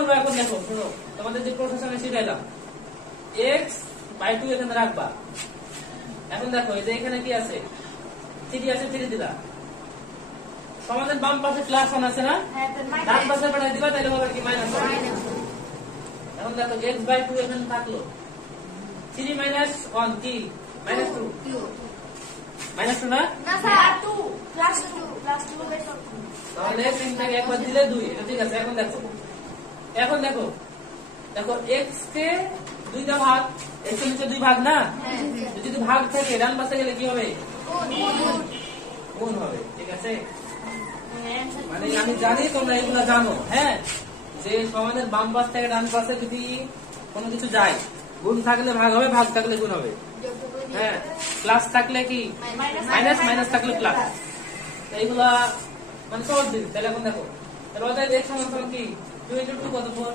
করবো এখন দেখো শোনো, তোমাদের যে প্রসেসনে শিখাইলাম, x/2 এখানে রাখবা। এখন দেখো এই যে এখানে কি আছে, 3 আছে, 3 দিলা। সমাধান বাম পাশে +1 আছে না, ডান পাশে পাঠিয়ে দিবা, তাহলে হবে কি -1। এখন দেখো x/2 এখানে থাকলো, 3 - 1 কি -2, -2 না, না স্যার 2 +2 হবে তো। তাহলে 3 থেকে একবার দিলে 2, এটা ঠিক আছে। এখন দেখো দেখো x কে 2 দা ভাগ, x এর নিচে 2 ভাগ না, যদি ভাগ থাকে ডান পাশে গেলে কি হবে, গুণ হবে। ঠিক আছে, মানে আমি জানি তোমরা এগুলা জানো, হ্যাঁ, যে সমানের বাম পাশ থেকে ডান পাশে যদি কোনো কিছু যায়, গুণ থাকলে ভাগ হবে, ভাগ থাকলে গুণ হবে, হ্যাঁ, প্লাস থাকলে কি মাইনাস, মাইনাস থাকলে প্লাস। এইগুলা মানে সহজ জিনিস। তাহলে এখন দেখো, তাহলে x সমান কি 2 × 2 কত 4,